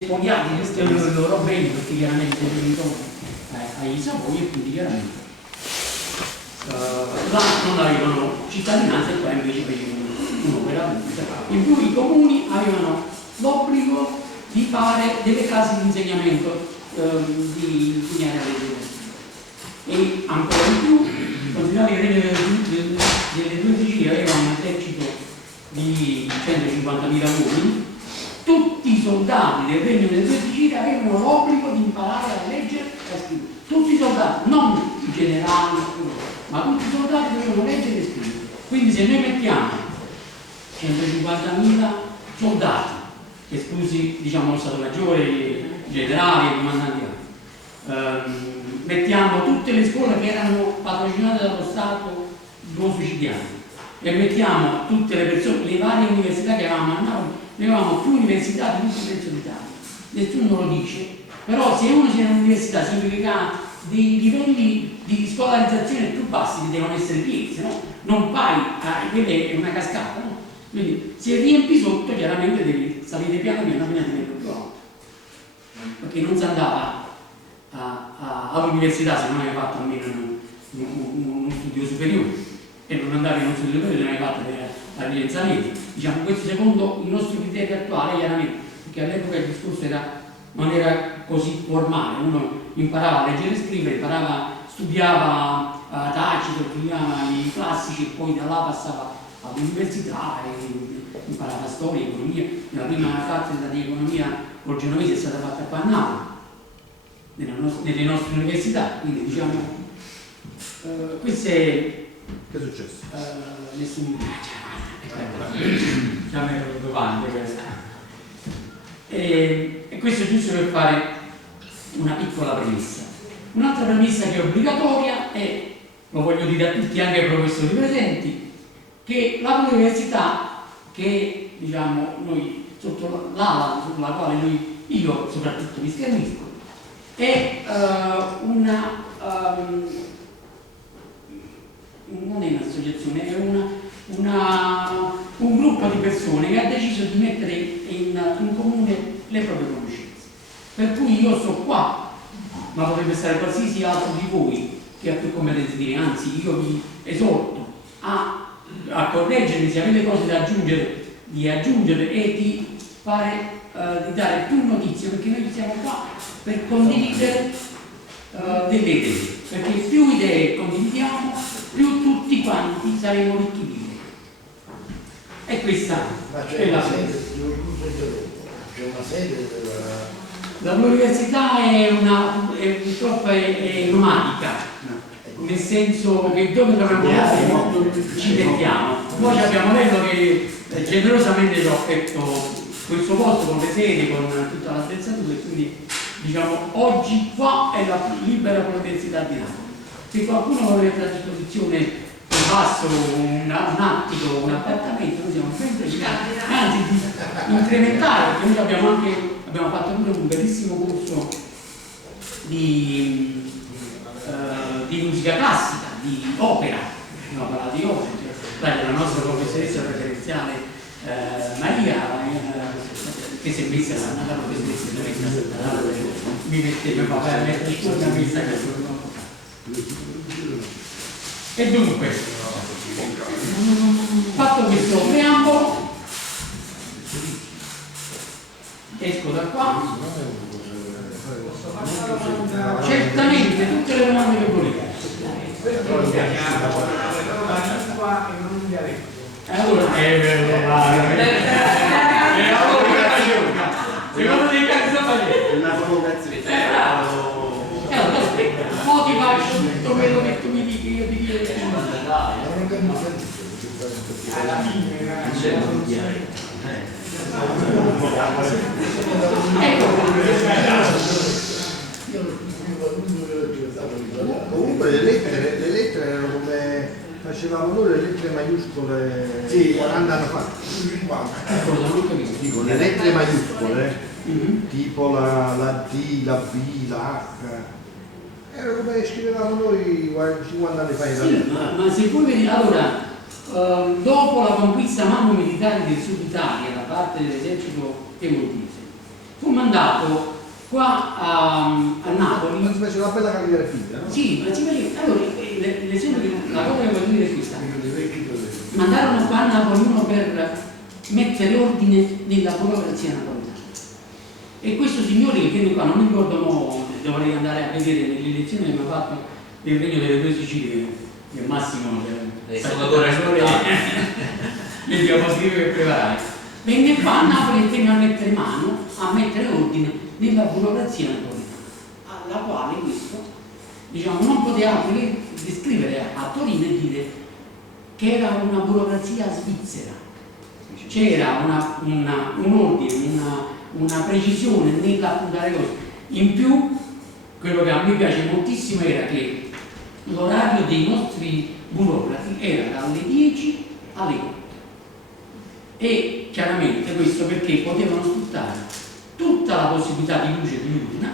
spogliati i loro beni perché chiaramente sono ai Savoia e quindi chiaramente là non avevano cittadinanza e qua invece facevano un'opera pubblica. In più i comuni avevano l'obbligo di fare delle classi di insegnamento di insegnare alle giovani. E ancora di più, considerate che delle due Sicilie avevano un esercito di 150.000 uomini, tutti i soldati del Regno delle due Sicilie avevano l'obbligo di imparare a leggere e a scrivere. Tutti i soldati, non i generali, ma tutti i soldati dovevano leggere e scrivere. Quindi se noi mettiamo 150.000 soldati, esclusi diciamo lo Stato Maggiore, generali e comandanti, mettiamo tutte le scuole che erano patrocinate dallo Stato siciliano e mettiamo tutte le persone, le varie università che avevamo a Napoli, ne avevamo più università di tutto il resto d'Italia. Nessuno lo dice, però se uno si è in un'università significa che ha dei livelli di scolarizzazione più bassi che devono essere pieni, se no non fai, quella è una cascata, no? Quindi se riempi sotto chiaramente devi salire piano piano fino a tenerlo più alto, perché non si andava all'università se non avevi fatto almeno uno studio superiore, e non andavi in uno studio superiore non avevi fatto la licenza media. Diciamo questo secondo il nostro criterio attuale chiaramente, perché all'epoca il discorso non era così formale, uno imparava a leggere e scrivere, studiava Tacito, studiava i classici e poi da là passava all'università e imparava storia, economia. La prima cattedra di economia col genovese è stata fatta qua a Napoli, nelle nostre università, quindi diciamo questo è... Che è successo? Nessuno e questo è giusto per fare una piccola premessa. Un'altra premessa che è obbligatoria è, lo voglio dire a tutti, anche ai professori presenti, che la università, che diciamo noi sotto l'ala sulla quale io soprattutto mi schermisco, è non è un'associazione, è un gruppo di persone che ha deciso di mettere in comune le proprie conoscenze. Per cui io sto qua, ma potrebbe stare qualsiasi altro di voi che ha più competenze di me, anzi io vi esorto a correggermi se avete cose da aggiungere, di aggiungere e di dare più notizie, perché noi siamo qua per condividere delle idee, perché più idee condividiamo, più tutti quanti saremo ricchi di idee. E questa è la sede. C'è una sede L'università purtroppo è nomadica, nel senso che dove dovremmo andare ci mettiamo. Noi abbiamo detto che generosamente ci ha offerto questo posto con le sedi, con tutta l'attrezzatura, e quindi diciamo oggi qua è la libera università di Napoli. Se qualcuno vuole mettere a disposizione un passo, un attico, un appartamento, noi siamo sempre anzi di incrementare, perché noi abbiamo fatto pure un bellissimo corso di musica classica, di opera, abbiamo parlato di opera, la nostra professoressa preferenziale Maria, che si è messa la professoressa mi metteva a fare mettere scuola una messa che e dunque, fatto questo preambolo, esco da qua, certamente tutte le domande che volete. Allora, secondo dei casi da fare? Una provocazione. Allora, aspetta, mo ti faccio tutto quello che tu mi dici, io ti dico. alla fine Comunque le lettere erano come facevamo noi, le lettere maiuscole 40 anni fa. Dico, le lettere maiuscole, tipo la D, la B, la H, era come scrivevamo noi 50 anni fa in Italia. Ma se voi vedete, allora, dopo la conquista mano militare del Sud Italia da parte dell'esercito piemontese, fu mandato qua a Napoli. Ma si faceva una bella calligrafia, no? Sì, ma si faceva. Allora, l'esempio che la cosa che voglio dire è questa. Mandarono qua a Napoli uno per mettere ordine nella burocrazia napoletana. E questo signore che viene qua, non mi ricordo mo, dovrei andare a vedere nelle lezioni che mi ha fatto del Regno delle Due Sicilie, che è Massimo le diapositive che preparai. Venne qua a Napoli e venne a mettere mano, a mettere ordine nella burocrazia napoletana, alla quale questo, diciamo, non poteva altro che descrivere a Torino e dire che era una burocrazia svizzera. C'era un ordine, una precisione nell'appuntare cose. In più, quello che a me piace moltissimo era che l'orario dei nostri burocrati era dalle 10 alle 4. E chiaramente questo perché potevano sfruttare tutta la possibilità di luce diurna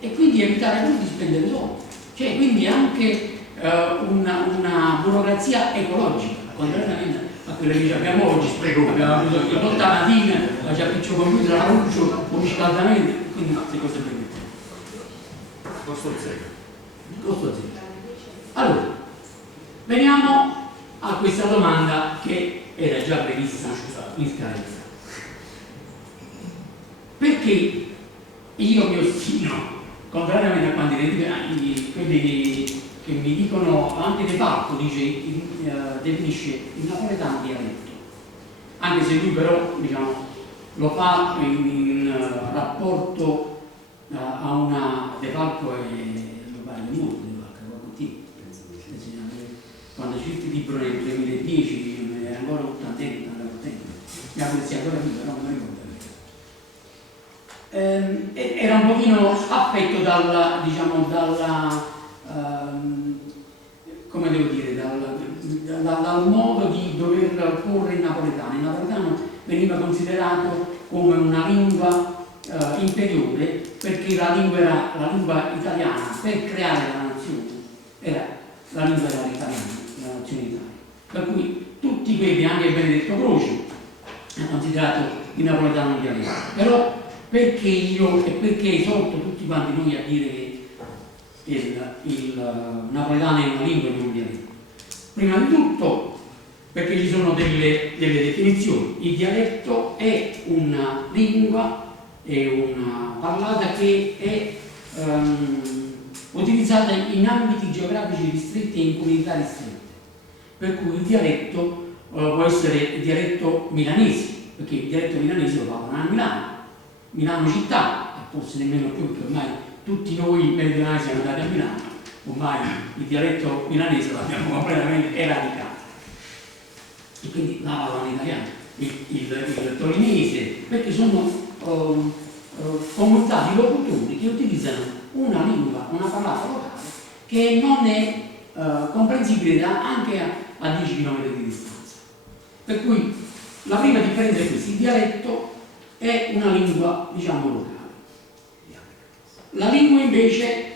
e quindi evitare pure di spendere soldi. Cioè, quindi anche una burocrazia ecologica, contrariamente a quella che abbiamo oggi. Abbiamo avuto tutta la mattina, c'è il computer, la luce, un riscaldamento, quindi queste cose per me. Costo zero. Allora, veniamo a questa domanda che era già prevista in scadenza. Perché io mi ostino, contrariamente a quanti quelli che mi dicono, anche De Falco definisce il napoletano dialetto, anche se lui però, diciamo, lo fa in rapporto a una De Falco e lo parla molto De Falco, quando c'è il libro nel 2010 era ancora 80 anni, mi ha sia ancora vivo, però non mi ricordo. Era un pochino affetto dalla come devo dire, dal modo di dover porre il napoletano. Il napoletano veniva considerato come una lingua inferiore perché la lingua italiana per creare la nazione era la lingua italiana, la nazione italiana. Per cui tutti quelli, anche Benedetto Croce, ha considerato il napoletano un dialetto. Però perché io e perché esorto tutti quanti noi a dire che il napoletano è una lingua e non un dialetto? Prima di tutto perché ci sono delle definizioni. Il dialetto è una lingua, è una parlata che è utilizzata in ambiti geografici ristretti e in comunità ristrette. Per cui il dialetto può essere il dialetto milanese, perché il dialetto milanese lo parlano a Milano città, e forse nemmeno più, perché ormai tutti noi meridionali siamo andati a Milano, ormai il dialetto milanese l'abbiamo completamente eradicato. E quindi la parlano in italiano, il torinese, perché sono comunità di locutori che utilizzano una lingua, una parlata locale, che non è comprensibile anche a 10 km di distanza. Per cui la prima differenza è questa: il dialetto è una lingua, diciamo, locale. La lingua invece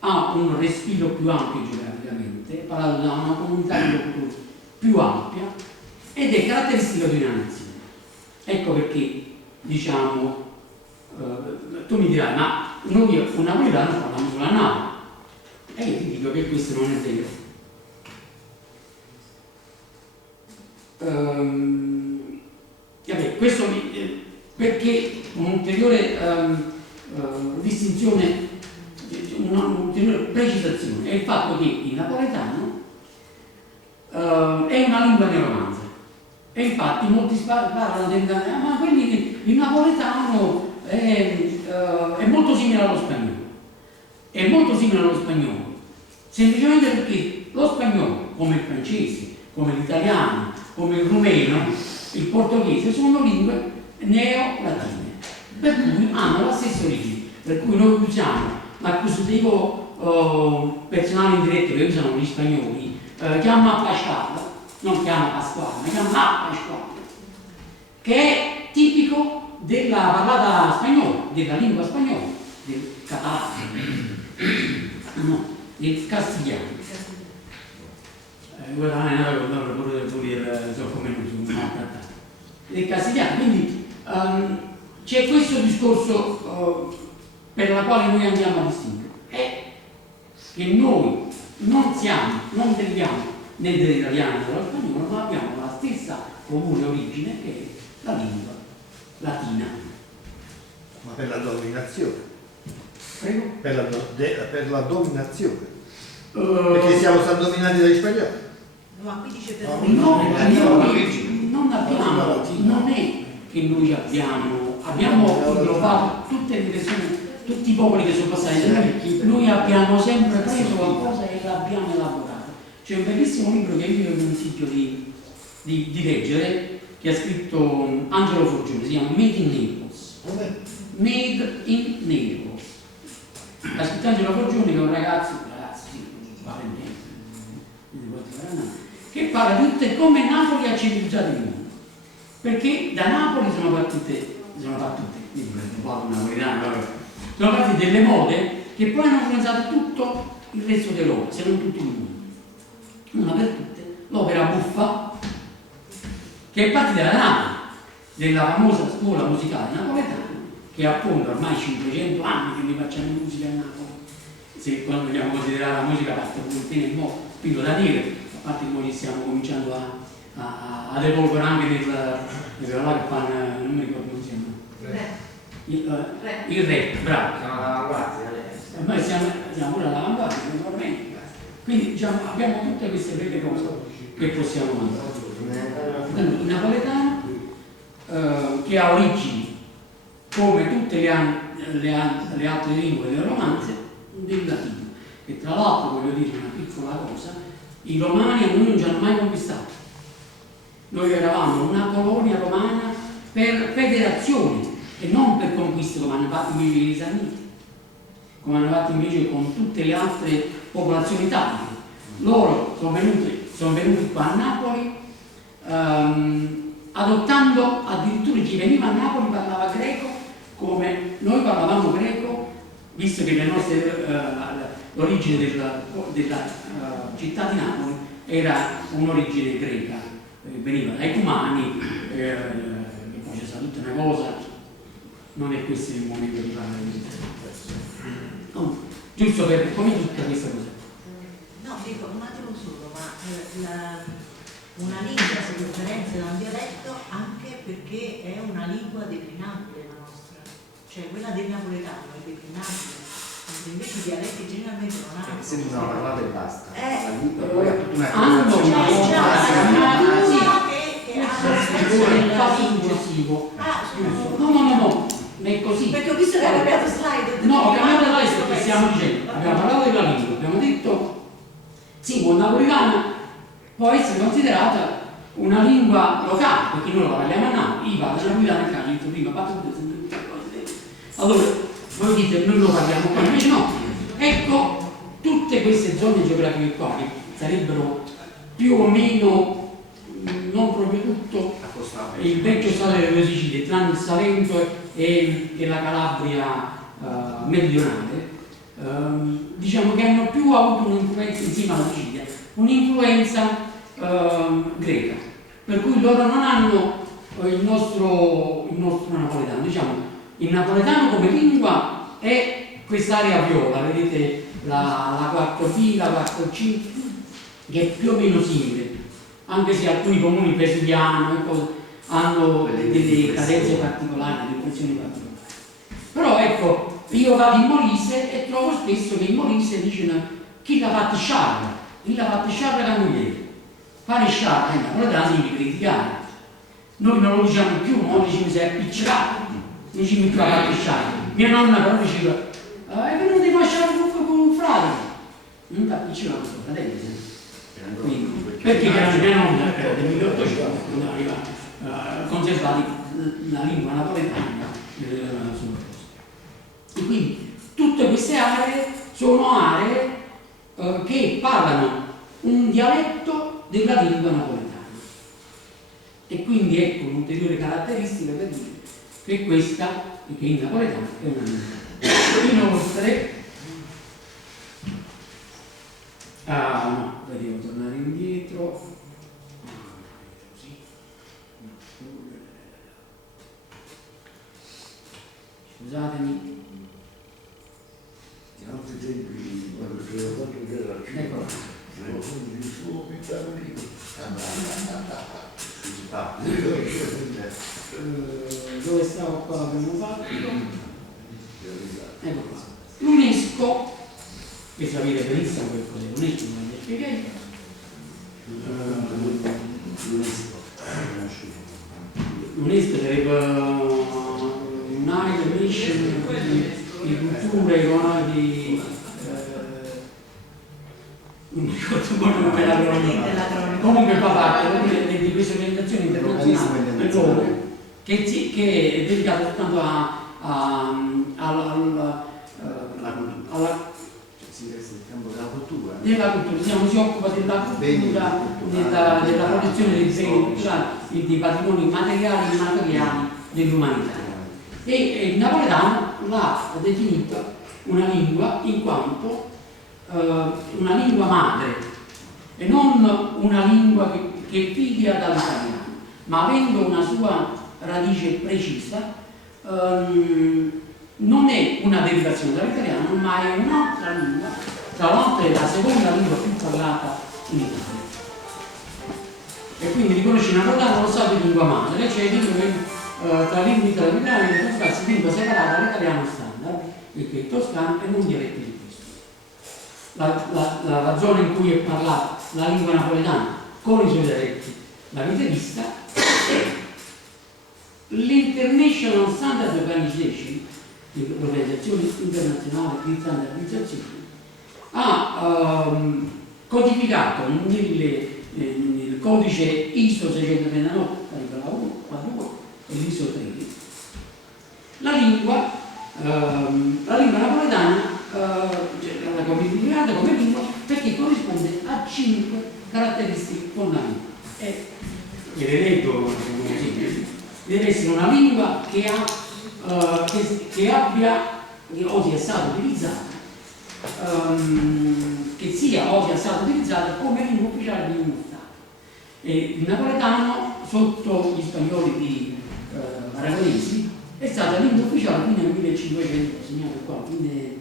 ha un respiro più ampio geograficamente, è parlato da una comunità di locutori più ampia ed è caratteristica di una nazione. Ecco perché, diciamo, tu mi dirai, ma noi un napoletano parliamo sulla Napoli. E io ti dico che questo non è vero. Questo perché un'ulteriore distinzione, un'ulteriore precisazione è il fatto che il napoletano è una lingua neoromanza e infatti molti parlano ma quelli il napoletano è molto simile allo spagnolo, è molto simile allo spagnolo semplicemente perché lo spagnolo, come il francese, come l'italiano, come il rumeno, il portoghese, sono lingue neo-latine, per cui hanno la stessa origine, per cui noi usiamo l'accusativo personale indiretto che usano gli spagnoli, chiama Pasquale, non chiama Pasquale, ma chiama Pasquale, che è tipico della parlata spagnola, della lingua spagnola, del catalano, no, del castigliano. Guarda, pure come del castigliano, quindi C'è questo discorso per la quale noi andiamo a distinguere, è che noi non deriviamo né dall'italiano né dallo spagnolo, ma abbiamo la stessa comune origine che è la lingua latina. Ma per la dominazione. Prego? Per la dominazione. Perché siamo stati dominati dagli spagnoli. No, qui dice per Non è che noi abbiamo inglobato tutte le direzioni, tutti i popoli che sono passati da noi abbiamo sempre preso qualcosa e l'abbiamo elaborato. C'è un bellissimo libro che io vi consiglio di leggere, che ha scritto Angelo Forgione, si chiama Made in Naples. Made in Naples. Ha scritto Angelo Forgione, che è un ragazzo sì, che parla di tutte come Napoli ha civilizzato il mondo. Perché da Napoli sono partite delle mode che poi hanno influenzato tutto il resto d'Europa, se non tutto il mondo. Una per tutte, l'opera buffa, che è partita da Napoli, della famosa scuola musicale napoletana, che affonda ormai 500 anni che noi facciamo musica a Napoli. Se quando vogliamo considerare la musica parte con il filo da dire, a parte che noi stiamo cominciando ad evolvere anche nel là che fanno, non mi ricordo come si chiama. Il rap, bravo. Siamo all'avanguardia. Noi siamo pure all'avanguardia, naturalmente. Quindi diciamo, abbiamo tutte queste belle cose che possiamo mangiare. Quindi il napoletano che ha origini come tutte le altre lingue delle romanze del latino, che tra l'altro voglio dire una piccola cosa, i romani a noi non ci hanno mai conquistato. Noi eravamo una colonia romana per federazione e non per conquiste come hanno fatto invece gli Isamiti, come hanno fatto invece con tutte le altre popolazioni italiche. Loro sono venuti qua a Napoli adottando addirittura chi veniva a Napoli parlava greco come noi parlavamo greco, visto che l'origine della città di Napoli era un'origine greca, veniva dai Cumani, e poi c'è stata tutta una cosa, non è questo il momento di parlare di questo. No, giusto per come tutta questa cosa. No, dico un attimo solo, ma una lingua si differenzia da un dialetto anche perché è una lingua declinabile la nostra, cioè quella del napoletano è declinabile, mentre invece i dialetti generalmente non hanno. Se non parlate e basta. La lingua poi ha tutta una il passo successivo. No, è così. Perché ho visto che ha cambiato slide. No, ho cambiato slide perché stiamo dicendo, abbiamo parlato della lingua, abbiamo detto sì, buon napoletano può essere considerata una lingua locale, perché noi la parliamo a Napoli, io parlo napoletano che ha detto prima, battute, sempre cose. Allora, voi dite noi lo parliamo qua, invece no. Ecco, tutte queste zone geografiche qua, che sarebbero più o meno, non proprio tutto, il vecchio Salento delle Sicilie, tra il Salento e la Calabria meridionale, diciamo che hanno più avuto un'influenza insieme alla Sicilia, un'influenza greca, per cui loro non hanno il nostro napoletano. Diciamo, il napoletano come lingua è quest'area viola, vedete la 4P, la 4C, che è più o meno simile, anche se alcuni comuni pesiliano e cose hanno delle cadenze particolari, delle inflessioni particolari. Però ecco, io vado in Molise e trovo spesso che in Molise dicono chi l'ha fatto sciarra, chi l'ha fatto sciarra la moglie. Fare sciarra in napoletano significa criticare. Noi non lo diciamo più, non lo diciamo sei appiccicato, non diciamo più la fatto sciarra. Mia nonna però diceva, è venuto di fasciare con un frate. Non ti appiccica questo fratello. Quindi, perché era mia nonna del 1800 non aveva conservato la lingua napoletana e quindi tutte queste aree sono aree che parlano un dialetto della lingua napoletana e quindi ecco un'ulteriore caratteristica per dire che questa, che in napoletano è una lingua. Inoltre no, devo tornare indietro. scusatemi, In altri tempi, quando si era fatto vedere al cinema, ecco, il suo pittore dove stavo qua l'abbiamo fatto, ecco qua. L'UNESCO, che sapete benissimo che cos'è l'UNESCO, non vi spiegherei. L'UNESCO sarebbe United Nations di culture economiche, non mi ricordo molto come l'acronimo. Comunque fa parte di queste organizzazioni internazionali dell'ONU che è dedicato soltanto della cultura, diciamo, si occupa della cultura, della protezione dei beni culturali e dei patrimoni materiali e immateriali dell'umanità. E il napoletano l'ha definita una lingua in quanto una lingua madre e non una lingua che figlia dall'italiano, ma avendo una sua radice precisa, non è una derivazione dall'italiano, ma è un'altra lingua, tra l'altro è la seconda lingua più parlata in Italia. E quindi riconosce il napoletano lo stato di lingua madre, cioè dico che tra lingua italiana e toscana si lingua separata all'italiano standard, perché è toscano e non dialetti di questo. La zona in cui è parlata la lingua napoletana con i suoi dialetti l'avete vista. L'International Standard Organization, l'organizzazione internazionale di standardizzazione, ha codificato nel codice ISO 639, e l'ISO 3, la lingua napoletana, la codificata come lingua perché corrisponde a 5 caratteristiche fondamentali. Ve le leggo così. Deve essere una lingua che abbia, o sia stata utilizzata, che sia o sia stata utilizzata come lingua ufficiale di uno Stato. E il napoletano, sotto gli spagnoli di aragonesi, è stata lingua ufficiale fino al 1500, segnato qua, come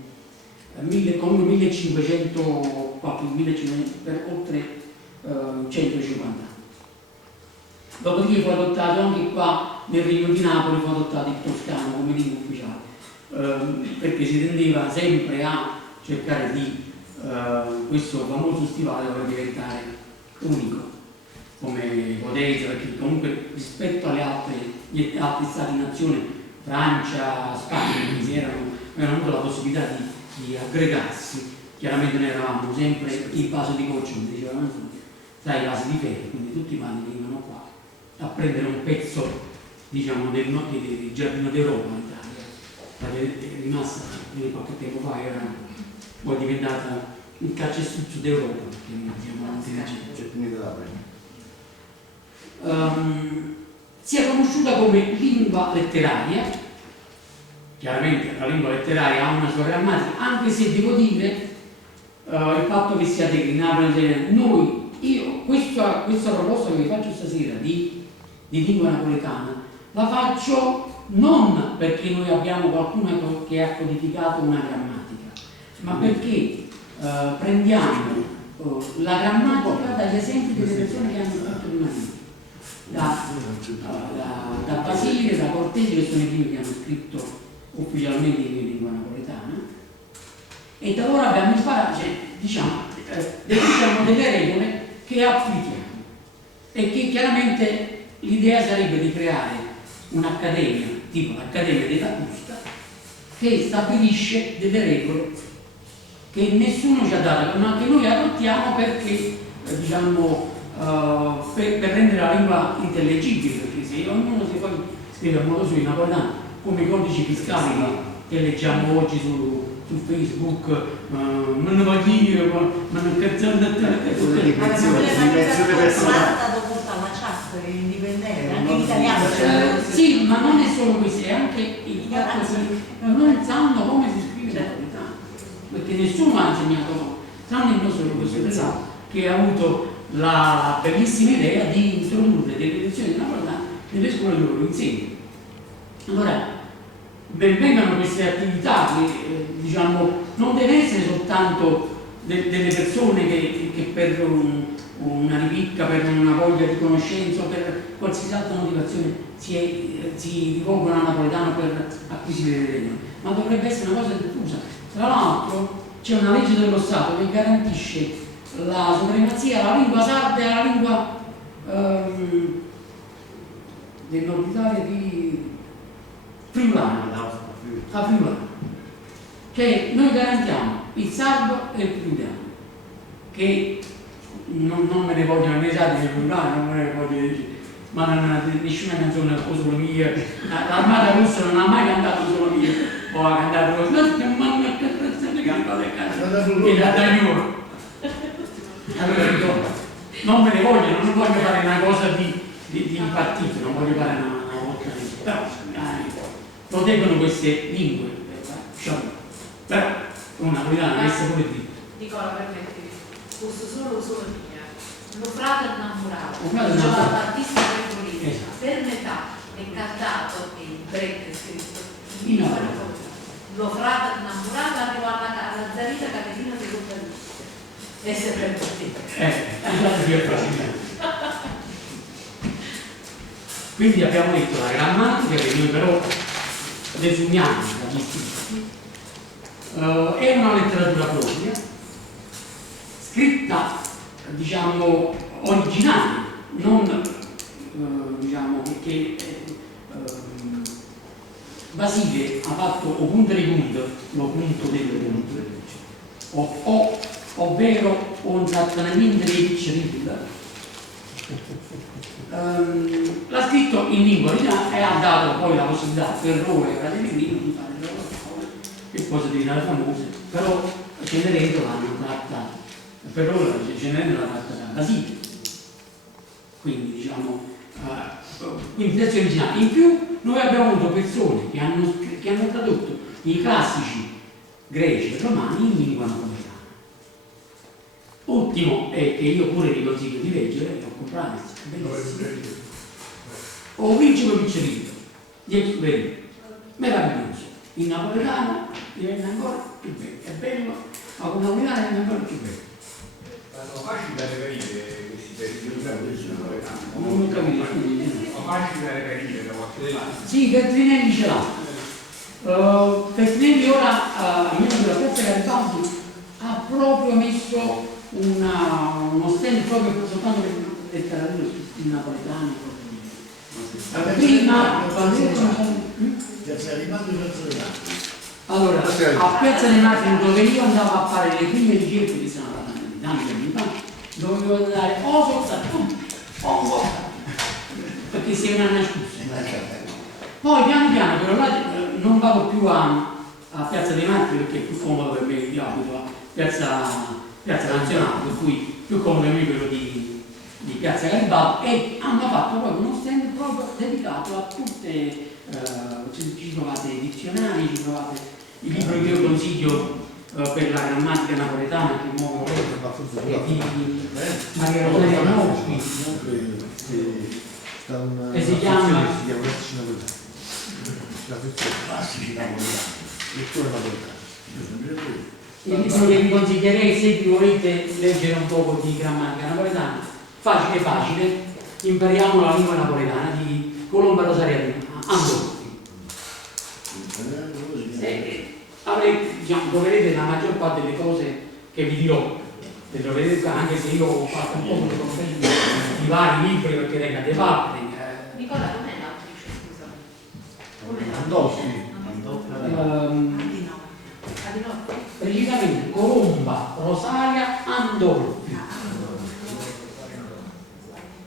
1500, per oltre 150 anni. Dopodiché fu adottato anche qua nel Regno di Napoli, fu adottato il toscano come lingua ufficiale, perché si tendeva sempre a cercare di questo famoso stivale doveva diventare unico come potenza, perché comunque rispetto agli altri stati-nazione, Francia, Spagna, quindi avevano avuto la possibilità di aggregarsi. Chiaramente noi eravamo sempre il vaso di coccio, come dicevano, tra i vasi di ferro, quindi tutti quanti venivano qua a prendere un pezzo, diciamo, del giardino d'Europa in Italia. È rimasta qualche tempo fa, era poi diventata il calcestruzzo d'Europa, perché noi siamo Giardini della Prima. sia conosciuta come lingua letteraria. Chiaramente la lingua letteraria ha una sua grammatica, anche se devo dire il fatto che sia declinabile in genere. Questa proposta che vi faccio stasera di lingua napoletana la faccio non perché noi abbiamo qualcuno che ha codificato una grammatica, ma perché prendiamo la grammatica dagli esempi delle persone che hanno fatto prima di noi, da Basile, da Cortesi, che sono i primi che hanno scritto ufficialmente in lingua napoletana, e da ora abbiamo imparato, diciamo delle regole che applichiamo, e che chiaramente l'idea sarebbe di creare un'accademia, tipo l'Accademia della Giusta, che stabilisce delle regole che nessuno ci ha dato, ma che noi adottiamo perché, per rendere la lingua intellegibile, perché se ognuno si poi scrive a modo suo in napoletano, come i codici fiscali che leggiamo oggi su Facebook, non ne voglio dire, ma non cazzando a te. Ma dovuta alla chat indipendente, anche in italiano. Sì, ma non è solo questo, è anche il fatto che non sanno come si scrive in napoletano, perché nessuno ha insegnato, tranne il nostro professore che ha avuto la bellissima idea di introdurre delle lezioni di napoletano nelle scuole dove lo insegna. Allora, benvengano queste attività che diciamo non deve essere soltanto delle persone che per una ripicca, per una voglia di conoscenza o per qualsiasi altra motivazione si rivolgono al napoletano per acquisire il terreno, ma dovrebbe essere una cosa diffusa. Tra l'altro c'è una legge dello Stato che garantisce la supremazia alla lingua sarda e alla lingua dell'ordinaria di friulana, la friulana, che noi garantiamo il sardo e il friulano, che non me ne vogliono né sardi né friulani, non me ne voglio dire, ma nessuna canzone o solo mia, l'Armata Russa non ha mai cantato solo mia, o ha cantato così, allora dico, non me ne vogliono, non voglio fare una cosa di partito, non voglio fare una volta di però proteggono queste lingue, diciamo. Però una napoletana avesse pure diritto. Nicola, permettimi, posso solo dire, lo frate innamorato, Frate Giovanni innamorato. Battista Gregorini, Esatto. per metà è cantato e in break è scritto In in napoletano. lo frate innamorato arriva alla Zarita Caterina seconda Luce e se permettete. Andate più facile. Quindi abbiamo detto la grammatica che noi però desumiamo dagli scritti. È una letteratura propria, scritta diciamo originale, non diciamo perché Basile ha fatto o punto di punto, lo punto delle punte, ovvero un trattamento di Cirilla. L'ha scritto in lingua originale e ha dato poi la possibilità per Roma e per Pellegrino di fare le loro parole che poi sono diventate famose, però Cenerentola l'hanno tratta per Roma, Cenerentola l'ha tratta da Basile, quindi diciamo quindi testi originali. In più noi abbiamo avuto persone che hanno tradotto i classici greci e romani in lingua napoletana. Ultimo è che io pure vi consiglio di leggere, li ho comprati, bellissimi. O Principe Piccerino di Exupéry, meraviglioso. In napoletano diventa ancora più bello, è bello, ma con napoletano diventa ancora più bello. Sono facili da reperire questi testi napoletani. Non ho capito, scusi. Sono facili da reperire da qualche parte. Sì, Feltrinelli ce l'ha. Feltrinelli ora, a meno della Piazza Garibaldi, ha proprio messo uno stand proprio soltanto per letteratura in napoletano. Prima, Piazza Garibaldi, Piazza dei Martiri. allora, a Piazza dei Martiri dove io andavo a fare le prime ricerche di San Natale, dovevo andare o soltanto o un po', perché si era nascosto. Poi piano piano però là non vado più a Piazza dei Martiri perché è più comodo per me, io abito a Piazza Nazionale, per cui più comodo per me quello di Piazza Garibaldi, e hanno fatto proprio uno stand proprio dedicato a tutte, ci trovate dizionari, ci trovate i libri che io consiglio per la grammatica napoletana che muovono di Maria Rosaria Nocchi, che si chiama Classici napoletani. lettura napoletana. il libro che vi consiglierei se vi volete leggere un po' di grammatica napoletana, facile, impariamo la lingua napoletana di Colomba Rosaria Andolfi. Diciamo, troverete la maggior parte delle cose che vi dirò, le troverete qua, anche se io ho fatto un po' di conferme di vari libri perché tenga dei parte. Nicola, com'è l'autrice, scusami? Andolfi. Adinolfi? Precisamente Colomba Rosaria Andolfi.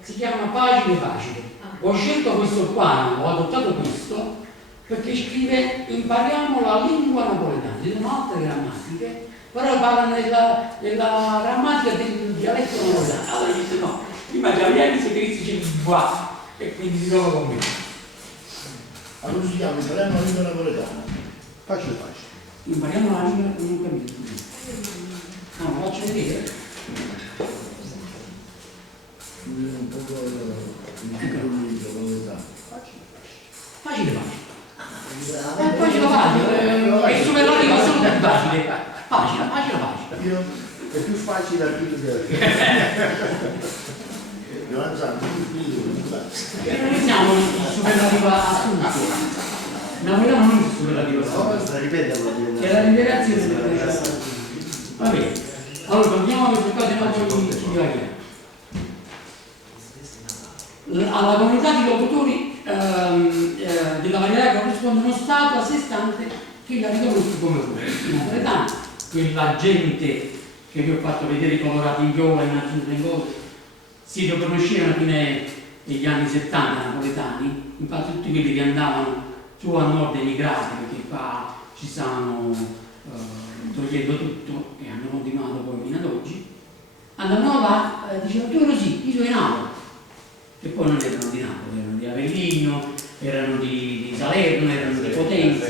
Si chiama Facile. Ho scelto questo qua, ho adottato questo perché scrive impariamo la lingua napoletana, ci sono altre grammatiche, però parlano della grammatica del dialetto napoletano. Allora dice no, prima già vieni se Cristo ci qua e quindi si trova con me. Allora si chiama Impariamo la lingua napoletana. Facile. Impariamo la lingua non capisco. No, lo faccio vedere. Un po' di libro napoletano. Facile. È facile, è superlativa solo più facile. Facile. Io È più facile da tutto che Giovanni Noi siamo in superlativa assoluta. Napoletano non è superlativa assoluta. Ripeto, È la liberazione della. Va bene. Allora, torniamo a queste cose poi ci divaghiamo. Alla comunità di locutori della varietà corrisponde uno stato a sé stante che la riconosce come pure. I napoletani, quella gente che vi ho fatto vedere colorati in viola, in azzurro, in cose, si riconoscevano a fine degli anni 70 napoletani, infatti tutti quelli che andavano su a nord emigrati, perché qua ci stavano togliendo tutto e hanno continuato poi fino ad oggi, andavano là, dicevano tu Rosì, io sono di Napoli, e poi non erano di Napoli, erano di Avellino, erano di Salerno, erano di Potenza,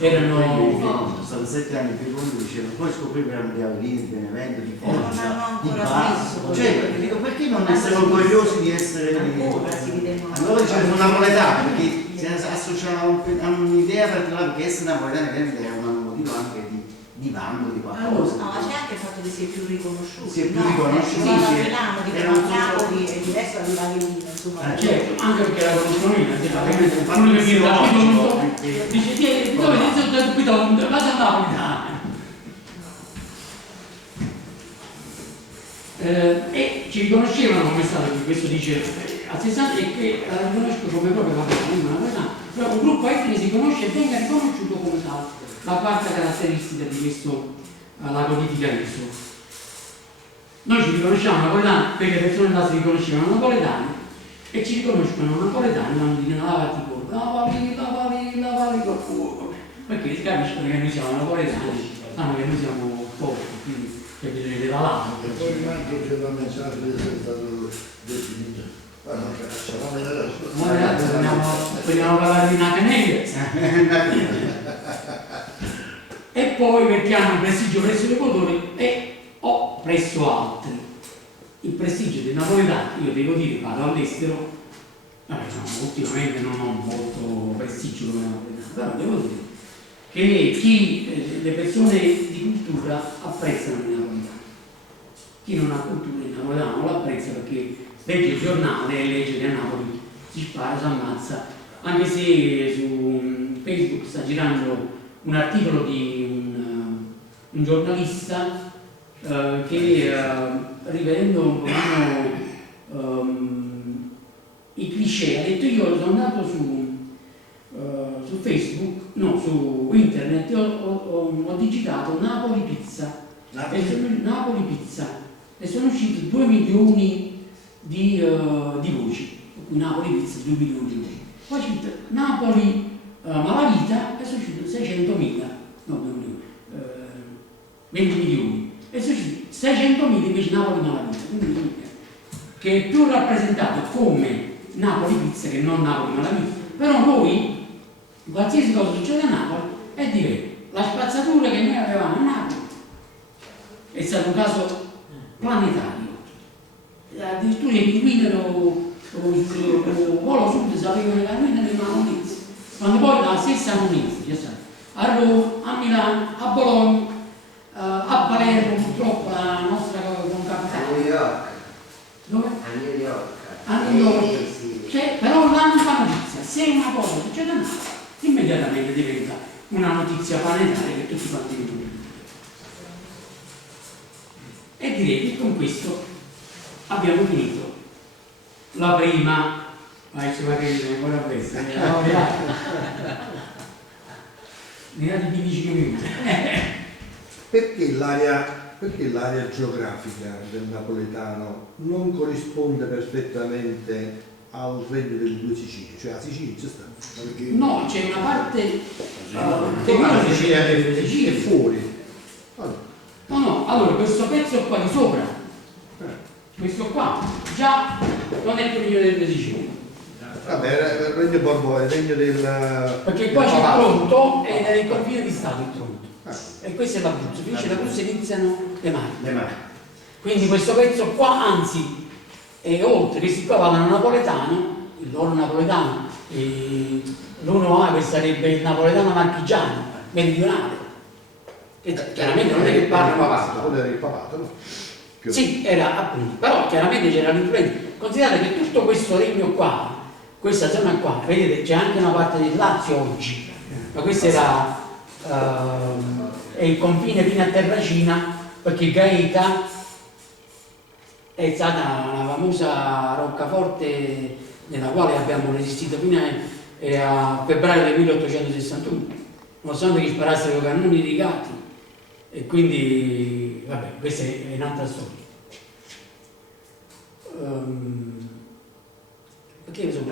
erano... Sono 7 anni più lunghi, dicevano, poi scoprivano di Avellino, di Benevento, di non Foggia, hanno di ancora Basso. smesso. Cioè, dico, perché non essere orgogliosi di essere Ancora si vedono. allora dicevano napoletano, perché si associano a un'idea particolare, perché essere napoletano è un motivo anche di vanto, di qualcosa. No, ma c'è anche il fatto che si è più riconosciuti. Si è più no? riconosciuti, Vado a sì. Milano, di Era un Napoli e diverso da Avellino, insomma. Certo, anche perché la conoscono io, Infatti, uno che viene da sì, Pitonto, perché- dice tieni, dove sei da Pitonto, vado a Napoli, e ci riconoscevano come stato, questo dice a 60 e che la riconosco come proprio però un gruppo etnico si conosce e venga riconosciuto come tale, la quarta caratteristica di questo, la codifica ISO. Noi ci riconosciamo napoletani, quelle persone là si riconoscevano napoletani e ci riconoscono napoletani quando dicono lavati tipo lavali col fuoco, perché si capiscono che noi siamo napoletani, sanno che noi siamo forti, quindi c'è bisogno della lava. E poi rimane che la menzionata di essere stato definito. Facciamo vedere Ma ragazzi, vogliamo parlare di Nacaneghe e poi perché hanno prestigio presso i locutori e o presso altri. Il prestigio dei napoletani, io devo dire, vado all'estero, ultimamente non ho molto prestigio come napoletano, però devo dire che le persone di cultura apprezzano i napoletani. Chi non ha cultura il napoletano non lo apprezza perché legge il giornale e legge che a Napoli si spara, si ammazza, anche se su Facebook sta girando un articolo di un giornalista che rivedendo un pochino i cliché ha detto io sono andato su Facebook, no, su internet, ho digitato Napoli Pizza Napoli Pizza e sono usciti 2 milioni di voci, Napoli Pizza 2 milioni di voci. Poi c'è scritto Napoli Malavita e sono usciti 600.000, no 2 milioni, 20 milioni e sono usciti 600.000 invece Napoli Malavita, quindi che è più rappresentato come Napoli Pizza che non Napoli Malavita. Però noi, qualsiasi cosa succede a Napoli è diverso. La spazzatura che noi avevamo a Napoli è stato un caso planetario. Addirittura i pinguini sul polo sud sapevano la guida dei Mamonizzi, quando poi la stessa Monizzi, a Roma, a Milano, a Bologna, a Palermo, purtroppo la nostra concapitale. A New York. Dove? A New York. A New York. Sì. Cioè, però là non fa notizia. Se una cosa succede a Napoli, immediatamente diventa una notizia planetaria che tutti quanti vedono. E direi che con questo abbiamo finito la prima, ci va che ancora questa, mi ha di 15 minuti. Perché l'area geografica del napoletano non corrisponde perfettamente al regno delle due Sicilie? Cioè la Sicilia c'è sta. No, c'è una parte La Sicilia è fuori. Allora, No, allora questo pezzo qua di sopra, questo qua, già non è il regno delle Sicilie. vabbè, il regno Borbone, il regno del... Perché qua del c'è Palazzo. Tronto e nel confine di Stato il Tronto. Ah. E questo è l'Abruzzo, finisce l'Abruzzo e iniziano le Marche. Le mani. Quindi questo pezzo qua, anzi, è oltre, questi qua parlano napoletano, il loro napoletano è L'1A che sarebbe il napoletano marchigiano, meridionale. E chiaramente non è che parla quello era il papato, no? Sì, era appunto, però chiaramente c'era l'influenza. Considerate che tutto questo regno qua, questa zona qua, vedete, c'è anche una parte del Lazio oggi, ma questo era è il confine fino a Terracina, perché Gaeta è stata una famosa roccaforte nella quale abbiamo resistito fino a febbraio del 1861, nonostante che sparassero i cannoni rigati, e quindi vabbè, questa è un'altra storia. Perché io sono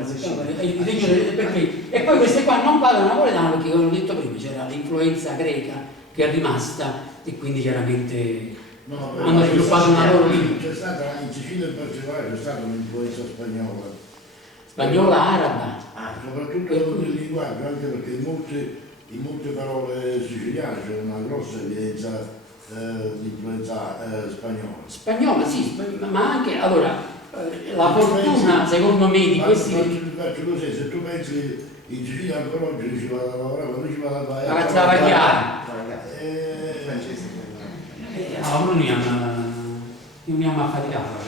perché? E poi queste qua non parlano napoletano perché, come ho detto prima, c'era l'influenza greca che è rimasta e quindi chiaramente hanno sviluppato una loro lingua. C'è stata in Sicilia in particolare, c'è stata un'influenza Spagnola, araba. Soprattutto nel linguaggio, anche perché in molte parole siciliane c'è una grossa evidenza di influenza spagnola. Spagnola, sì, ma anche, allora, la fortuna, secondo me, di questi... Faccio così, se tu pensi che in Sicilia ancora oggi ci vado a lavorare, quando ci vado a lavorare... Ragazza Vagliare. Francese. Allora non mi ha affaticato.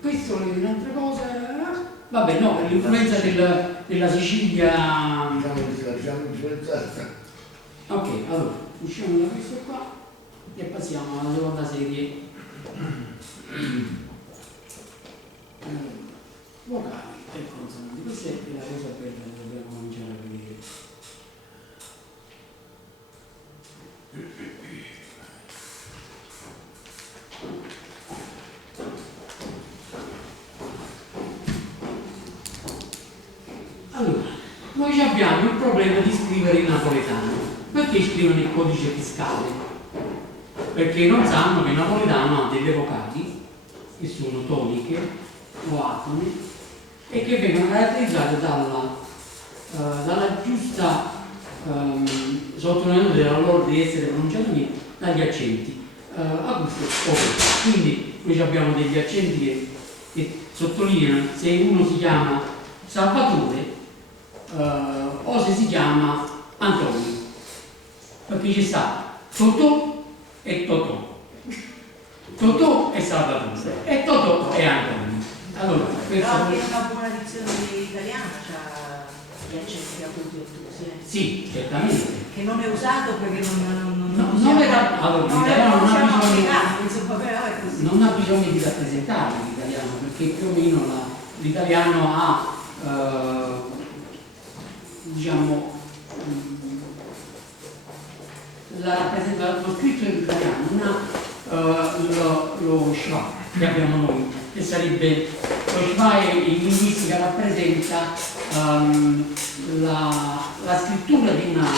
Questo è un'altra cosa. Vabbè, no, per l'influenza della Sicilia. Diciamo influenzata. Ok, allora usciamo da questo qua e passiamo alla seconda serie. Vocali e consonanti. Questa è la cosa bella che dobbiamo cominciare a vedere. Allora, noi abbiamo il problema di scrivere il napoletano. Perché scrivono il codice fiscale? Perché non sanno che il napoletano ha delle vocali che sono toniche o atone e che vengono caratterizzate dalla giusta sottolineatura della loro di essere pronunciati dagli accenti acustici o greci. Quindi noi abbiamo degli accenti che sottolineano se uno si chiama Salvatore o se si chiama Antonio, perché ci sta Totò e Totò, Totò e Salvatore e Totò e Antonio. Allora, però anche una buona dizione italiana c'ha gli accenti acuti e ottusi. Sì, certamente. Che non è usato perché non ha bisogno di rappresentare l'italiano, perché più o meno l'italiano ha diciamo la rappresentazione, lo scritto dell'italiano non ha lo schwa che abbiamo noi, che sarebbe lo schwa in linguistica rappresenta la scrittura di una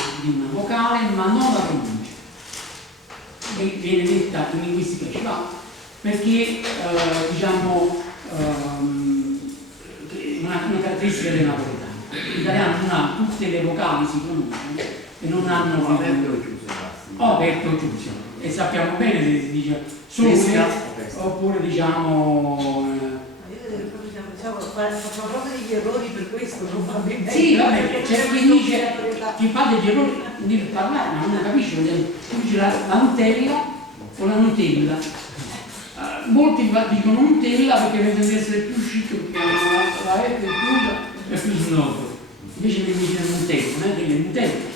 vocale ma non la pronuncia, viene detta in linguistica schwa perché diciamo una caratteristica del napoletano. L'italiano non ha tutte le vocali si pronunciano e non hanno aperto o chiuso, e sappiamo bene se si dice solo oppure diciamo facciamo proprio degli errori per questo probabilmente. sì, vabbè, c'è chi dice chi fa degli errori nel parlare ma non capisce, tu dici la Nutella o la Nutella. Molti dicono Nutella perché pensano di essere più chic, perché la F è più e più snodo. Invece mi dice Nutella, non è che è Nutella.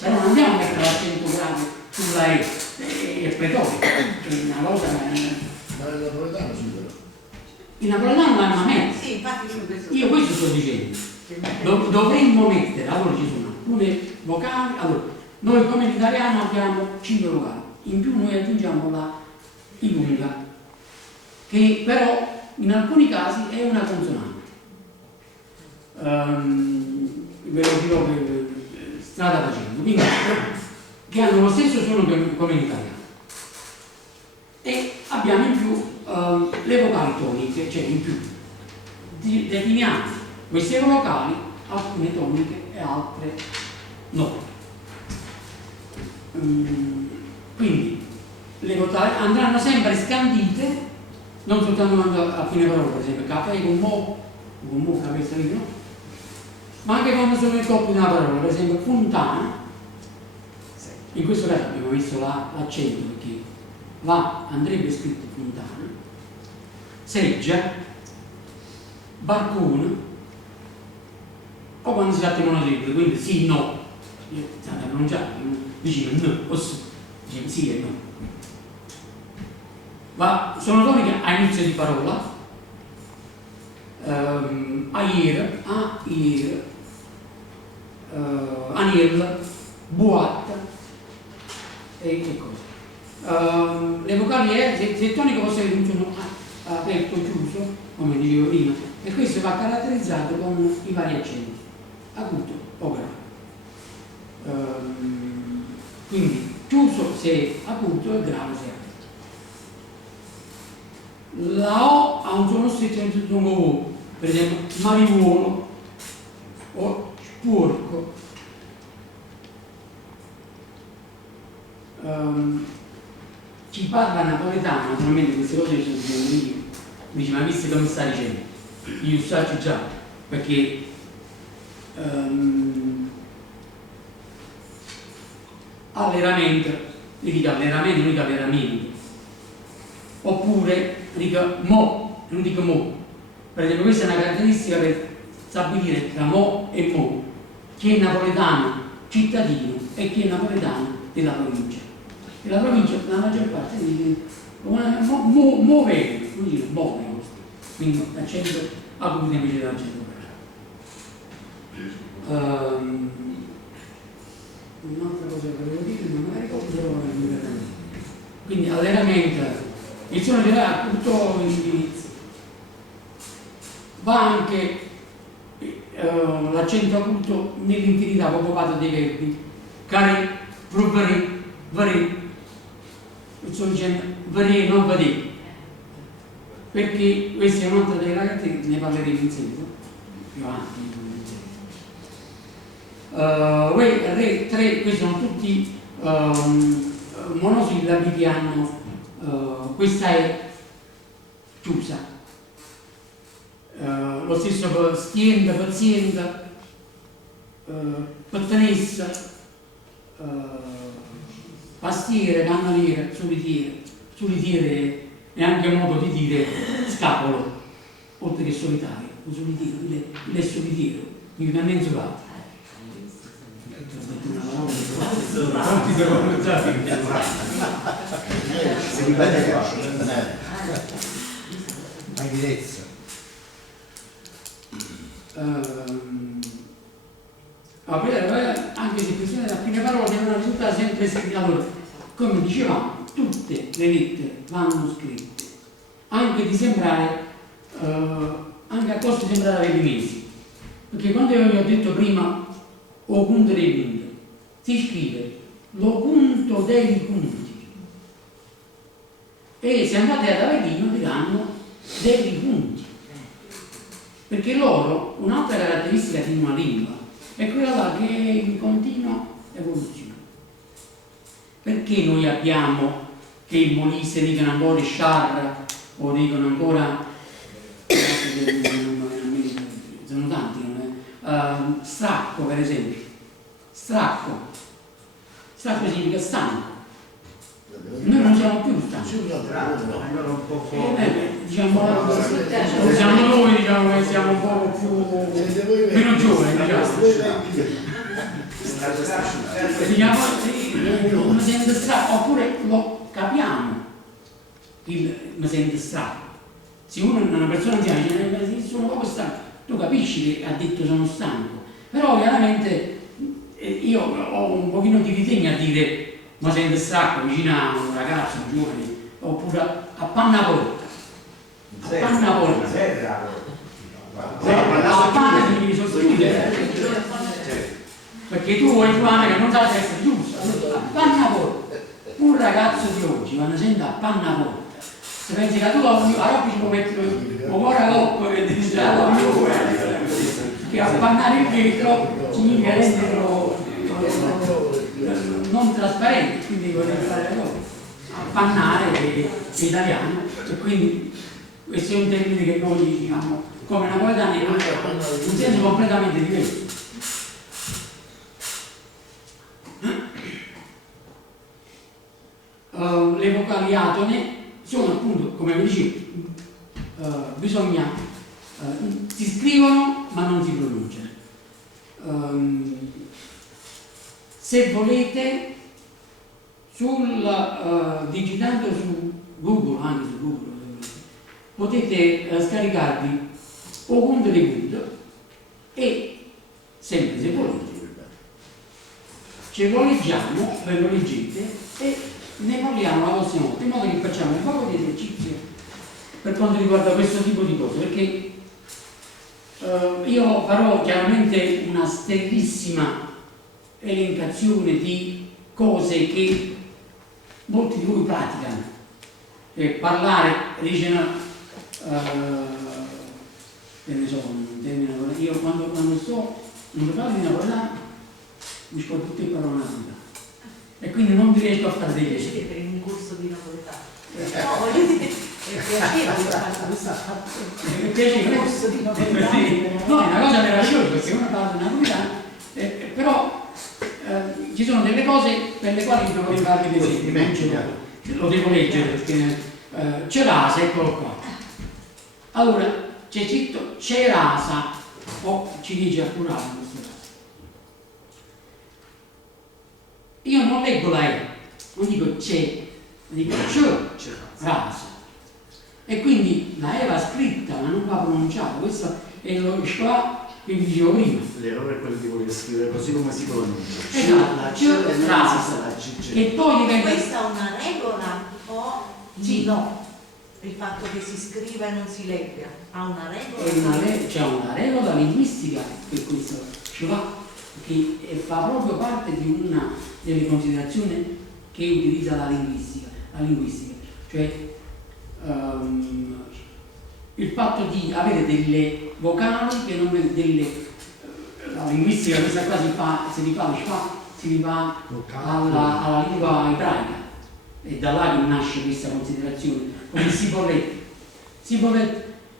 Però non andiamo a mettere l'accento grave sulla E, è retorica, è una cosa. Ma il napoletano sì, però. Il napoletano non ha mezzo. Sì, infatti Io questo sto dicendo. Dovremmo mettere, allora ci sono alcune vocali, allora, noi come l'italiano abbiamo 5 vocali, in più noi aggiungiamo la I lunga, che però in alcuni casi è una consonante. Ve lo dirò strada facendo, quindi che hanno lo stesso suono come in italiano. E abbiamo in più le vocali toniche, cioè in più definiamo queste vocali, alcune toniche e altre no. Quindi le vocali andranno sempre scandite, non soltanto quando a fine parola, per esempio caffè con mo o comunque la questa vita, no? Ma anche quando sono i corpi di una parola, per esempio fontana, in questo caso abbiamo visto l'accento perché andrebbe scritto fontana, seggia, balcone, o quando si tratta di monotriplo, quindi sì, no, non già, vicino no, o sì, diciamo sì e no. Ma sono toniche a inizio di parola, air, anil, boat e cose. Le vocali se il tonico possa avere un suono aperto o chiuso, come dicevo prima, e questo va caratterizzato con i vari accenti, acuto o grave. Quindi chiuso se è acuto e grave se è aperto. La O ha un suono stretto in tutto un O, per esempio mariuolo o sporco. Chi parla napoletano, naturalmente queste cose ci sono io, mi dice ma visto come sta dicendo? Io so già, perché alleramento, io dico alleramento, non dico alleramento, oppure dico mo, non dico mo. Per esempio questa è una caratteristica per stabilire tra mo e mo, chi è napoletano cittadino e chi è napoletano della provincia. E la provincia, la maggior parte dice muove, non dice muove, quindi l'accento acuto invece dell'accento grave. Un'altra cosa che volevo dire, non me la ricordo, però non mi verrà. Quindi alleramento, il suono generale tutto l'indirizzo. Va anche l'accento acuto nell'infinità popolata dei verbi cari, provare, vari. Sto dicendo vari e non vari, perché questa è un'altra delle caratteristiche, ne parleremo in seguito più avanti. Questi sono tutti monosillabi che hanno questa è chiusa. Lo stesso per stienda, pazienda, pertenessa, pastiere, cannoniere, solitiere è anche un modo di dire scapolo, oltre che solitario, il è solitiero, mi viene insulato. Si ripete qua. Evidenza. Anche se questione delle prime parole devono risultare sempre scritte. Allora, come dicevamo, tutte le lettere vanno scritte, anche di sembrare, anche a costo di sembrare avere mesi. Perché quando io vi ho detto prima o punto dei punti, si scrive lo punto dei punti. E se andate ad Avellino diranno dei punti. Perché loro, un'altra caratteristica di una lingua, è quella là che è in continua evoluzione. Perché noi abbiamo che il Molise dicono ancora sciarra o dicono ancora sono tanti, stracco per esempio, stracco significa stanco. Noi non siamo più stanchi. Diciamo siamo noi diciamo che siamo un po' più meno giovani, diciamo mi sento stracco, oppure lo capiamo mi sento stracco. Se una persona anziana dice sono proprio stanco, tu capisci che ha detto sono stanco, però chiaramente io ho un pochino di ritegno a dire ma sento stracco vicino a un ragazzo, un giovane, oppure a panna porta. A panna porta. A panna ti devi sostituire. Perché tu vuoi fare che non sa essere giusto. A panna porta. Un ragazzo di oggi, quando sente a panna porta, se pensi che tu allora ci puoi mettere un cuore coppo che ti dice che appannare il vetro significa renderlo non trasparente, quindi voglio fare la cosa. Appannare è italiano e quindi questo è un termine che noi diciamo come napoletani hanno un senso completamente diverso. Le vocali atone sono appunto, come vi dicevo, si scrivono ma non si pronunciano. Se volete, digitando su Google, anche su Google, potete scaricarvi o conto dei punti e sempre se volete ce lo leggiamo, ve lo leggete e ne parliamo la prossima volta, in modo che facciamo un po' di esercizio per quanto riguarda questo tipo di cose, perché io farò chiaramente una sterillissima elencazione di cose che molti di voi praticano. Parlare, dicono, che ne so, un termine, io quando sto in un locale di napoletano mi scordo tutte le parole napoletane e quindi non riesco a fare dei Invece per un corso di napoletano. No, voglio dire, è piacevole fare questo corso di napoletano. No, è una cosa meravigliosa perché uno parla di napoletano, però ci sono delle cose per le quali non vorrei farvi dei esempi, non ce l'ho, lo devo leggere perché Cerasa, eccolo qua. Allora, c'è scritto Cerasa, o ci dice accurato in questo caso. Io non leggo la E, non dico c'è, dico Cerasa. E quindi la E va scritta ma non va pronunciata, questo è lo schwa che vi dicevo prima. L'errore è quello di voler scrivere così come si pronuncia. Esatto, Cerasa. E poi diventa... Questa è una regola o Sì. no? Il fatto che si scriva e non si legga ha una regola? C'è una regola linguistica per questo schwa che fa proprio parte di una delle considerazioni che utilizza la linguistica, cioè il fatto di avere delle vocali che non la linguistica questa qua si rifà alla lingua ebraica e da là che nasce questa considerazione come Sibolet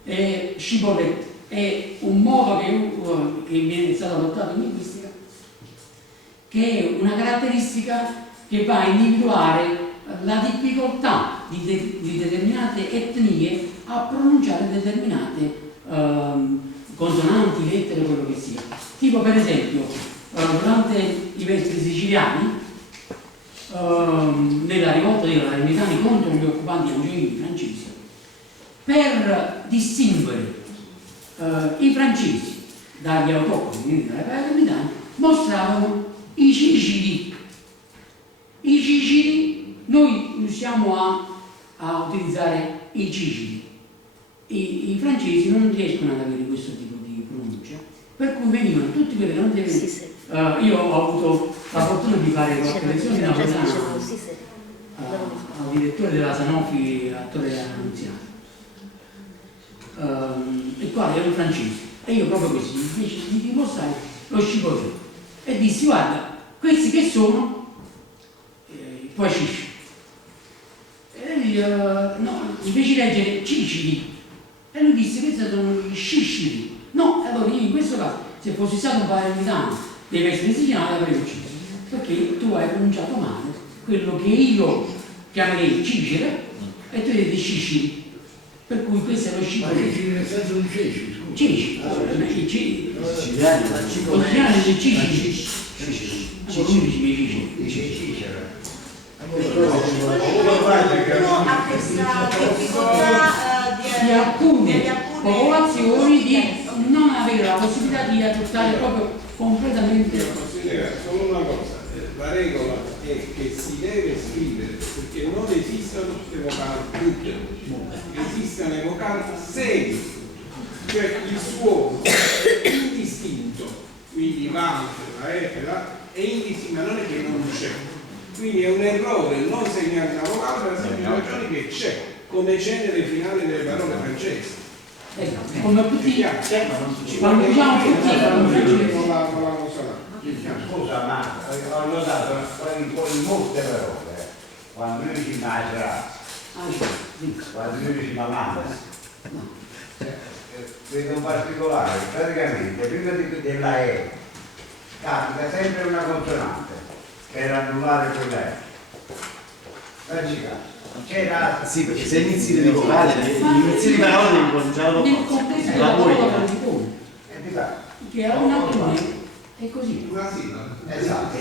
e Shibolet è un modo che viene stato adottato in linguistica, che è una caratteristica che va a individuare la difficoltà di determinate etnie a pronunciare determinate consonanti, lettere, quello che sia. Tipo per esempio, durante i vestri siciliani, nella rivolta dei palermitani contro gli occupanti angioini francesi, per distinguere i francesi dagli autoctoni, quindi dai palermitani, mostravano i cicili. I cicili, noi riusciamo a utilizzare i cicili. I francesi non riescono ad avere questo tipo di pronuncia, per cui venivano tutti quelli che non devono. Io ho avuto la fortuna di fare qualche lezione di napoletano al direttore della Sanofi, attore annunziato, il quale è un francese, e io proprio così, invece di dimostrare lo scivolone, e dissi: guarda, questi che sono? Poi Cisci. E lui no, invece di leggere Cicili, e lui disse: questi sono gli Scicili. No, allora io in questo caso, se fossi stato un palermitano deve essere siciliano, l'avrei ucciso, perché tu hai pronunciato male quello che io chiamerei Cicere e tu hai detto Scicili. Per cui questo è lo scicolo. Ma nel senso di ceci, scusa. Ceci, i Siciliani, la siciliani di Cicili. Ha questa difficoltà di alcune popolazioni di non avere la possibilità di adottare proprio completamente. Solo una cosa, la regola è che si deve scrivere perché non esistono le vocali tutte, esistono le vocali serie, cioè il suono è indistinto, quindi la F, è indistinto, ma non è che non c'è. Quindi è un errore non segnare la vocale per la semplice ragione che c'è, come c'è nelle finali delle parole francesi. Come tutti, quando diciamo tutti con la consonante. Scusa, ma ho notato in molte parole, quando lui dice Masra, quando lui dice Mamma, vedo un particolare, praticamente prima della E capita sempre una consonante per annullare quella E. C'era Sì, perché se inizi di vocale, inizi di parola devi cominciare dopo. Nel contesto La della parola poetica. non si pone, e di fatto. che a una fine è così. Una sillaba. Esatto,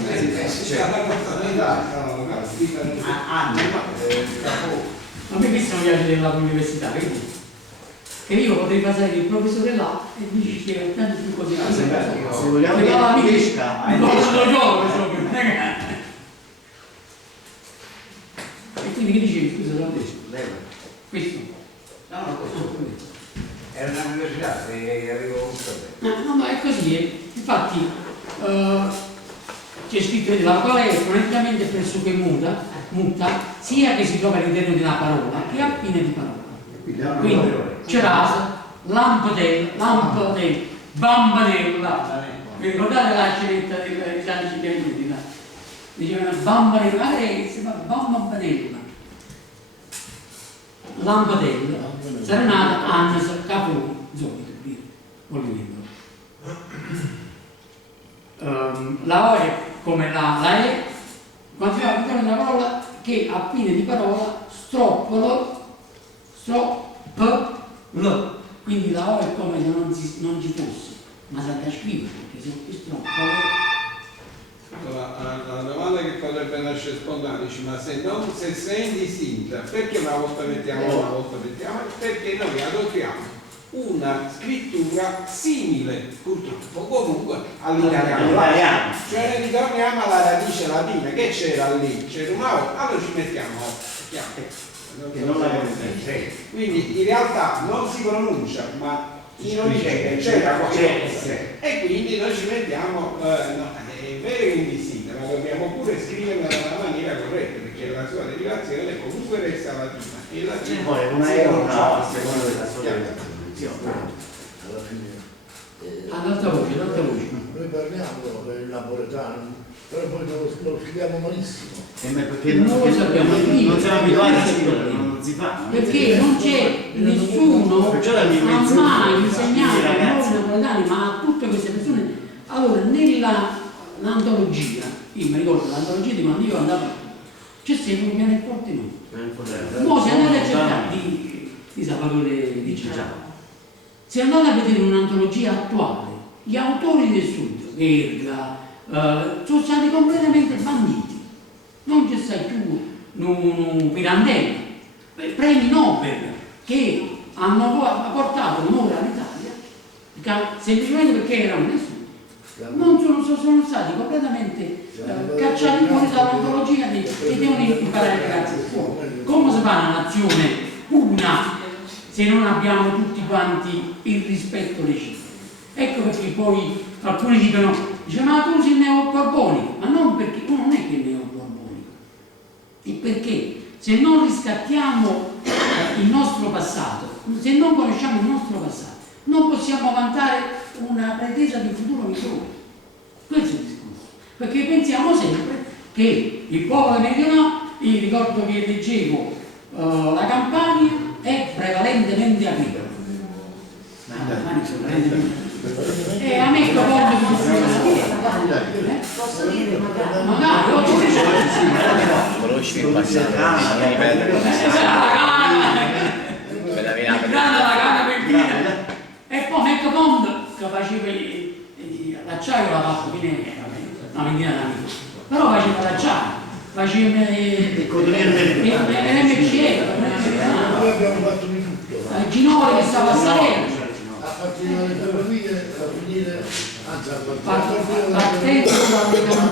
A me questo non piace dell'università, vedi? Che io potrei passare il professore là e mi ci spiega tanto più così. Se vogliamo Perché la che mia esca, non lo gioco proprio, non è che- E quindi che dicevi? Scusa, non ho detto. Questo? no, questo era un'università e avevo un problema. No, ma è così. Infatti c'è scritto che la quale è foneticamente pressoché muta, sia che si trova all'interno di una parola che a fine di parola. Quindi c'era lampadella, bambanella. Vi ricordate la scenetta dei Gianni Cipriani? Dicevano bambanella, magari si fa bambanella. Lampadella, sarà nata Annas Caponi, Zolito, Oliviero. La O è come la E, quando si va a una parola che a fine di parola quindi la O è come se non ci fosse, ma sa da scrivere, perché se non stroppolo. La domanda che potrebbe nascere spontanea dice, ma se sei indistinta, perché una volta mettiamo una volta mettiamo? Perché noi adottiamo una scrittura simile, purtroppo, comunque all'italiano. Cioè ritorniamo alla radice latina, che c'era lì? C'era una O, allora ci mettiamo O. Che non la conosce. Quindi in realtà non si pronuncia, ma in origine c'era qualcosa. E quindi noi ci mettiamo, è vero che è indistinta, ma dobbiamo pure scriverla nella maniera corretta, perché la sua derivazione comunque resta latina. E latina Poi una è una a seconda della sua derivazione. Alla fine Ad alta voce. noi parliamo del napoletano, però poi lo scriviamo malissimo. Perché Non lo sappiamo, non siamo abituati a scrivere, non si fa. Perché non c'è nessuno Perciò la mia ha mai insegnato ai ragazzi. nuovi napoletani, ma a tutte queste persone. Allora, nell'antologia, io mi ricordo l'antologia di quando io andavo, c'è sempre un pianoforte no. Mo se andate a cercare di Salvatore di Giacomo, se andate a vedere un'antologia attuale, gli autori del Sud, Verga, sono stati completamente banditi. Non ci sei più un Pirandello, premi Nobel che hanno portato onore all'Italia semplicemente perché erano nessuno. Non sono stati completamente cacciati fuori dall'antologia e devono imparare i ragazzi a scuola. Come si fa una nazione una se non abbiamo tutti quanti il rispetto reciproco? Ecco perché poi alcuni dicono ma tu sei neoborbonico, ma non perché tu non è che è neoborbonico, è perché se non riscattiamo il nostro passato, se non conosciamo il nostro passato, non possiamo vantare una pretesa di futuro migliore. Questo è il discorso, perché pensiamo sempre che il popolo meridionale, io ricordo che leggevo la Campania è prevalentemente agricolo. La Campania è prevalentemente e a me ricordo che Posso dire magari? magari oggi conosci il passato, la cana per e poi Meccafondo che faceva l'acciaio l'ha fatto una ventina d'anni però faceva l'acciaio faceva l'MCE Noi abbiamo fatto di tutto, il Ginore che stava a Salerno a partire dalle ferrovie, a finire, anzi a partendo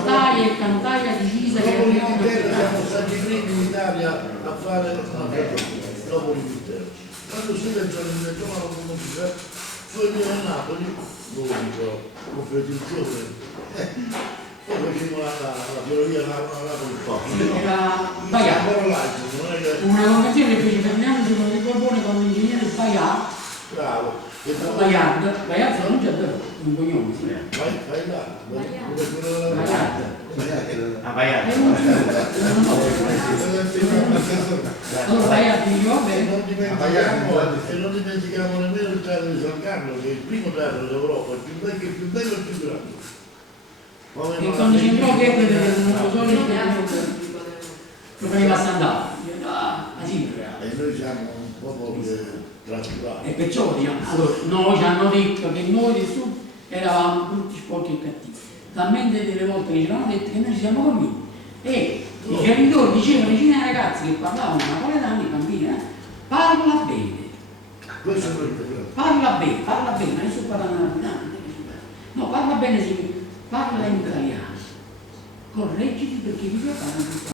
dalle cantaie di Gisa che dopo l'Inghilterra siamo stati i primi in Italia a fare dopo l'Inghilterra. Quando si pensano in giovane comunità, poi io a Napoli, dove dico, competizione, poi facevo la ferrovia a Napoli. era Baiar una convenzione che fece Ferdinando II di Borbone con l'ingegnere Baiar Bravo. Baiar non c'è un cognome Vai là. Baiar Appaiati. Allora vai a dire, va E bene. non dimentichiamo nemmeno il teatro di San Carlo, che è il primo teatro d'Europa, il più vecchio, il più bello e il più grande. E quando ci entrò che non lo so, lo faceva standare. Ah, sì, E noi siamo un popolo trascurato. e perciò diciamo, allora, noi ci hanno detto che noi del sud eravamo tutti sporchi e cattivi. Talmente delle volte che ci hanno detto che noi ci siamo convinti. E i genitori dicevano vicino ai ragazzi che parlavano napoletano, i bambini, parla bene. Questo è il problema. Parla bene, ma adesso parla napoletano. No, parla bene, sì, parla in italiano. Correggiti perché io parlo in italiano.